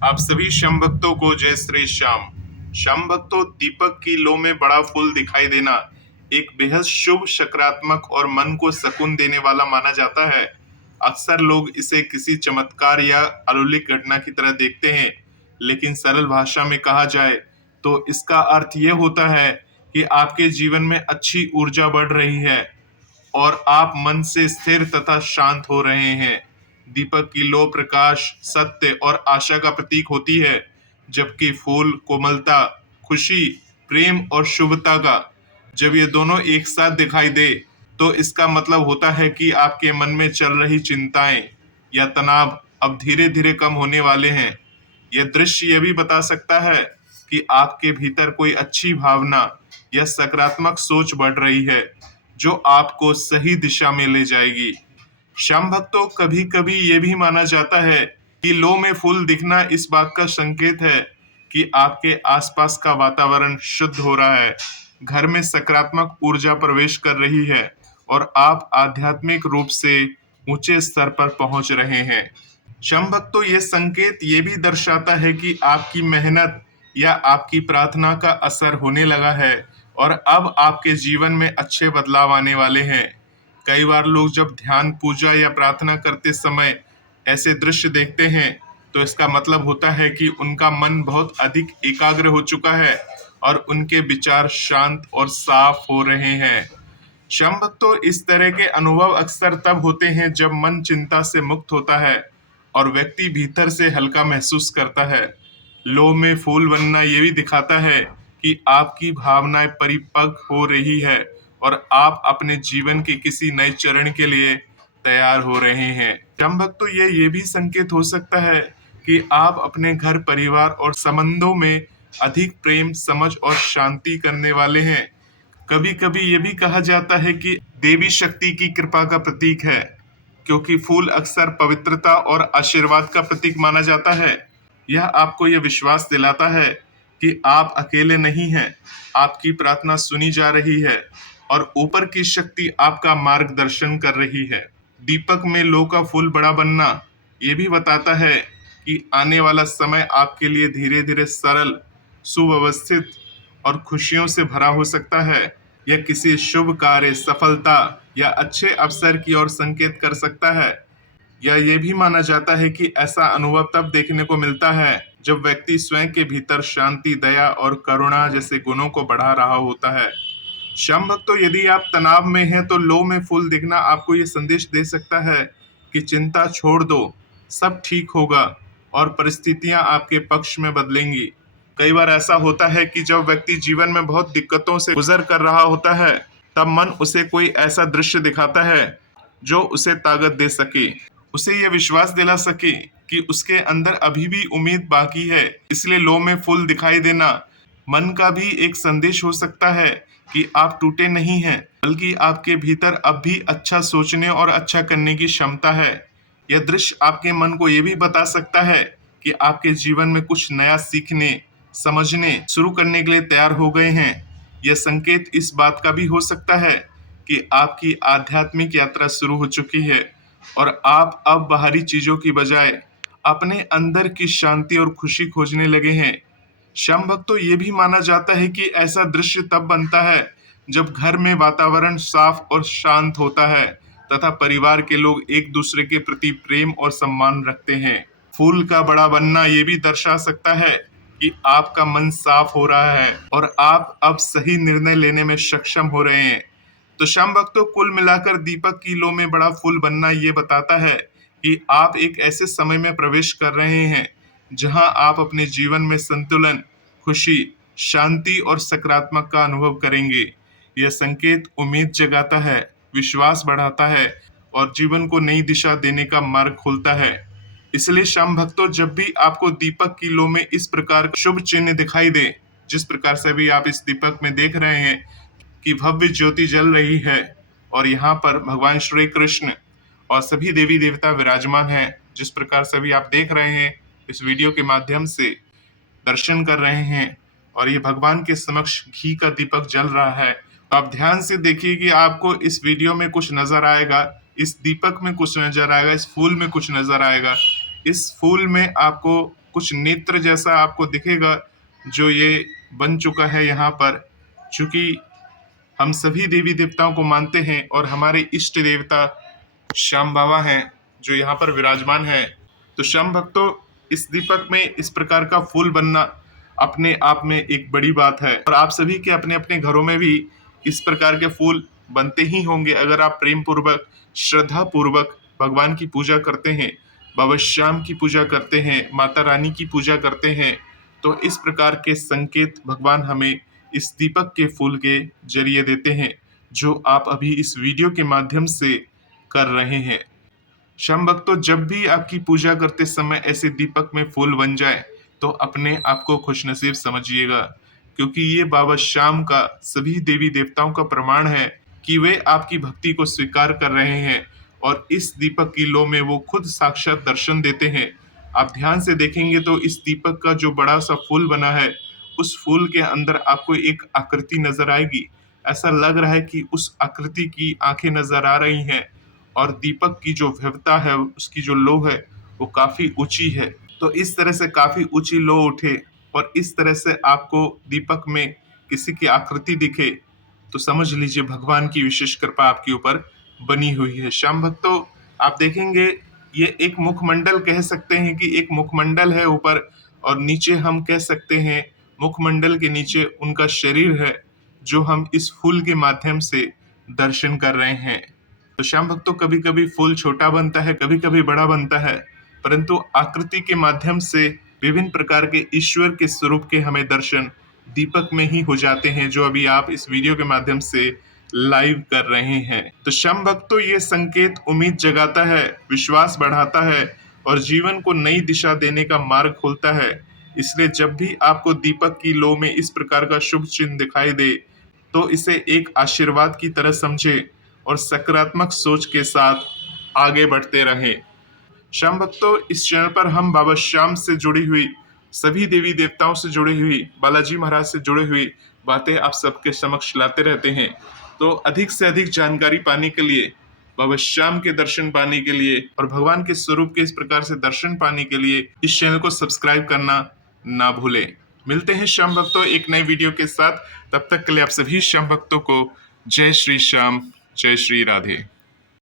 आप सभी श्याम भक्तों को जय श्री श्याम। श्याम भक्तों, दीपक की लो में बड़ा फूल दिखाई देना एक बेहद शुभ, सकारात्मक और मन को सुकून देने वाला माना जाता है। अक्सर लोग इसे किसी चमत्कार या अलौकिक घटना की तरह देखते हैं, लेकिन सरल भाषा में कहा जाए तो इसका अर्थ ये होता है कि आपके जीवन में अच्छी ऊर्जा बढ़ रही है और आप मन से स्थिर तथा शांत हो रहे हैं। दीपक की लो प्रकाश सत्य और आशा का प्रतीक होती है, जबकि फूल कोमलता, खुशी, प्रेम और शुभता का। जब ये दोनों एक साथ दिखाई दे तो इसका मतलब होता है कि आपके मन में चल रही चिंताएं या तनाव अब धीरे धीरे कम होने वाले हैं। यह दृश्य यह भी बता सकता है कि आपके भीतर कोई अच्छी भावना या सकारात्मक सोच बढ़ रही है, जो आपको सही दिशा में ले जाएगी। श्याम भक्तों, कभी कभी ये भी माना जाता है कि लो में फूल दिखना इस बात का संकेत है कि आपके आसपास का वातावरण शुद्ध हो रहा है, घर में सकारात्मक ऊर्जा प्रवेश कर रही है और आप आध्यात्मिक रूप से ऊंचे स्तर पर पहुंच रहे हैं। श्याम भक्तों, ये संकेत ये भी दर्शाता है कि आपकी मेहनत या आपकी प्रार्थना का असर होने लगा है और अब आपके जीवन में अच्छे बदलाव आने वाले हैं। कई बार लोग जब ध्यान, पूजा या प्रार्थना करते समय ऐसे दृश्य देखते हैं तो इसका मतलब होता है कि उनका मन बहुत अधिक एकाग्र हो चुका है और उनके विचार शांत और साफ हो रहे हैं। श्याम भक्तों, इस तरह के अनुभव अक्सर तब होते हैं जब मन चिंता से मुक्त होता है और व्यक्ति भीतर से हल्का महसूस करता है। लो में फूल बनना ये भी दिखाता है कि आपकी भावनाएं परिपक्व हो रही है और आप अपने जीवन के किसी नए चरण के लिए तैयार हो रहे हैं। श्याम भक्तों, ये भी संकेत हो सकता है कि आप अपने घर, परिवार और संबंधों में अधिक प्रेम, समझ और शांति करने वाले हैं। कभी कभी ये भी कहा जाता है कि देवी शक्ति की कृपा का प्रतीक है, क्योंकि फूल अक्सर पवित्रता और आशीर्वाद का प्रतीक माना जाता है। यह आपको यह विश्वास दिलाता है कि आप अकेले नहीं हैं, आपकी प्रार्थना सुनी जा रही है और ऊपर की शक्ति आपका मार्गदर्शन कर रही है। दीपक में लो का फूल बड़ा बनना ये भी बताता है कि आने वाला समय आपके लिए धीरे धीरे सरल, सुव्यवस्थित और खुशियों से भरा हो सकता है। यह किसी शुभ कार्य, सफलता या अच्छे अवसर की ओर संकेत कर सकता है। या ये भी माना जाता है कि ऐसा अनुभव तब देखने को मिलता है जब व्यक्ति स्वयं के भीतर शांति, दया और करुणा जैसे गुणों को बढ़ा रहा होता है। श्याम भक्तों, यदि आप तनाव में हैं तो लो में फूल दिखना आपको ये संदेश दे सकता है कि चिंता छोड़ दो, सब ठीक होगा और परिस्थितियां आपके पक्ष में बदलेंगी। कई बार ऐसा होता है कि जब व्यक्ति जीवन में बहुत दिक्कतों से गुजर कर रहा होता है, तब मन उसे कोई ऐसा दृश्य दिखाता है जो उसे ताकत दे सके, उसे यह विश्वास दिला सके कि उसके अंदर अभी भी उम्मीद बाकी है। इसलिए लो में फूल दिखाई देना मन का भी एक संदेश हो सकता है कि आप टूटे नहीं हैं, बल्कि आपके भीतर अब भी अच्छा सोचने और अच्छा करने की क्षमता है। यह दृश्य आपके मन को यह भी बता सकता है कि आपके जीवन में कुछ नया सीखने, समझने, शुरू करने के लिए तैयार हो गए हैं। यह संकेत इस बात का भी हो सकता है कि आपकी आध्यात्मिक यात्रा शुरू हो चुकी है और आप अब बाहरी चीजों की बजाय अपने अंदर की शांति और खुशी खोजने लगे हैं। श्याम भक्तों, ये भी माना जाता है कि ऐसा दृश्य तब बनता है जब घर में वातावरण साफ और शांत होता है तथा परिवार के लोग एक दूसरे के प्रति प्रेम और सम्मान रखते हैं। फूल का बड़ा बनना ये भी दर्शा सकता है कि आपका मन साफ हो रहा है और आप अब सही निर्णय लेने में सक्षम हो रहे हैं। तो श्याम भक्तों, कुल मिलाकर दीपक की लो में बड़ा फूल बनना ये बताता है कि आप एक ऐसे समय में प्रवेश कर रहे हैं जहां आप अपने जीवन में संतुलन, खुशी, शांति और सकारात्मक का अनुभव करेंगे। यह संकेत उम्मीद जगाता है, विश्वास बढ़ाता है और जीवन को नई दिशा देने का मार्ग खोलता है। इसलिए श्याम भक्तों, जब भी आपको दीपक की लो में इस प्रकार का शुभ चिन्ह दिखाई दे, जिस प्रकार से भी आप इस दीपक में देख रहे हैं कि भव्य ज्योति जल रही है और यहाँ पर भगवान श्री कृष्ण और सभी देवी देवता विराजमान हैं, जिस प्रकार से भी आप देख रहे हैं इस वीडियो के माध्यम से दर्शन कर रहे हैं और ये भगवान के समक्ष घी का दीपक जल रहा है। तो आप ध्यान से देखिए कि आपको इस वीडियो में कुछ नजर आएगा, इस दीपक में कुछ नजर आएगा, इस फूल में कुछ नजर आएगा। इस फूल में आपको कुछ नेत्र जैसा आपको दिखेगा जो ये बन चुका है यहाँ पर। चूंकि हम सभी देवी देवताओं को मानते हैं और हमारे इष्ट देवता श्याम बाबा हैं जो यहाँ पर विराजमान है। तो श्याम भक्तों, इस दीपक में इस प्रकार का फूल बनना अपने आप में एक बड़ी बात है और आप सभी के अपने अपने घरों में भी इस प्रकार के फूल बनते ही होंगे अगर आप प्रेम पूर्वक, श्रद्धा पूर्वक भगवान की पूजा करते हैं, बाबा श्याम की पूजा करते हैं, माता रानी की पूजा करते हैं। तो इस प्रकार के संकेत भगवान हमें इस दीपक के फूल के जरिए देते हैं जो आप अभी इस वीडियो के माध्यम से कर रहे हैं। श्याम भक्तों, जब भी आपकी पूजा करते समय ऐसे दीपक में फूल बन जाए तो अपने आप को खुशनसीब समझिएगा, क्योंकि ये बाबा श्याम का सभी देवी देवताओं का प्रमाण है कि वे आपकी भक्ति को स्वीकार कर रहे हैं और इस दीपक की लो में वो खुद साक्षात दर्शन देते हैं। आप ध्यान से देखेंगे तो इस दीपक का जो बड़ा सा फूल बना है, उस फूल के अंदर आपको एक आकृति नजर आएगी। ऐसा लग रहा है कि उस आकृति की आंखें नजर आ रही हैं और दीपक की जो भव्यता है, उसकी जो लो है, वो काफी ऊंची है। तो इस तरह से काफी ऊंची लो उठे और इस तरह से आपको दीपक में किसी की आकृति दिखे तो समझ लीजिए भगवान की विशेष कृपा आपके ऊपर बनी हुई है। श्याम भक्तों, आप देखेंगे ये एक मुखमंडल कह सकते हैं कि एक मुखमंडल है ऊपर और नीचे हम कह सकते हैं मुखमंडल के नीचे उनका शरीर है जो हम इस फूल के माध्यम से दर्शन कर रहे हैं। तो श्याम भक्तों, कभी कभी फूल छोटा बनता है, कभी कभी बड़ा बनता है, परंतु आकृति के माध्यम से विभिन्न प्रकार के ईश्वर के स्वरूप के हमें दर्शन दीपक में ही हो जाते हैं, जो अभी आप इस वीडियो के माध्यम से लाइव कर रहे हैं। तो श्याम भक्तों, ये संकेत उम्मीद जगाता है, विश्वास बढ़ाता है और जीवन को नई दिशा देने का मार्ग खोलता है। इसलिए जब भी आपको दीपक की लो में इस प्रकार का शुभ चिन्ह दिखाई दे तो इसे एक आशीर्वाद की तरह समझे और सकारात्मक सोच के साथ आगे बढ़ते रहें। श्याम भक्तों, इस चैनल पर हम बाबा श्याम से जुड़ी हुई, सभी देवी देवताओं से जुड़ी हुई, बालाजी महाराज से जुड़ी हुई बातें आप सबके समक्ष लाते रहते हैं। तो अधिक से अधिक जानकारी पाने के लिए, बाबा श्याम के दर्शन पाने के लिए और भगवान के स्वरूप के इस प्रकार से दर्शन पाने के लिए इस चैनल को सब्सक्राइब करना ना भूलें। मिलते हैं श्याम भक्तों एक नई वीडियो के साथ। तब तक के लिए आप सभी श्याम भक्तों को जय श्री श्याम, जय श्री राधे।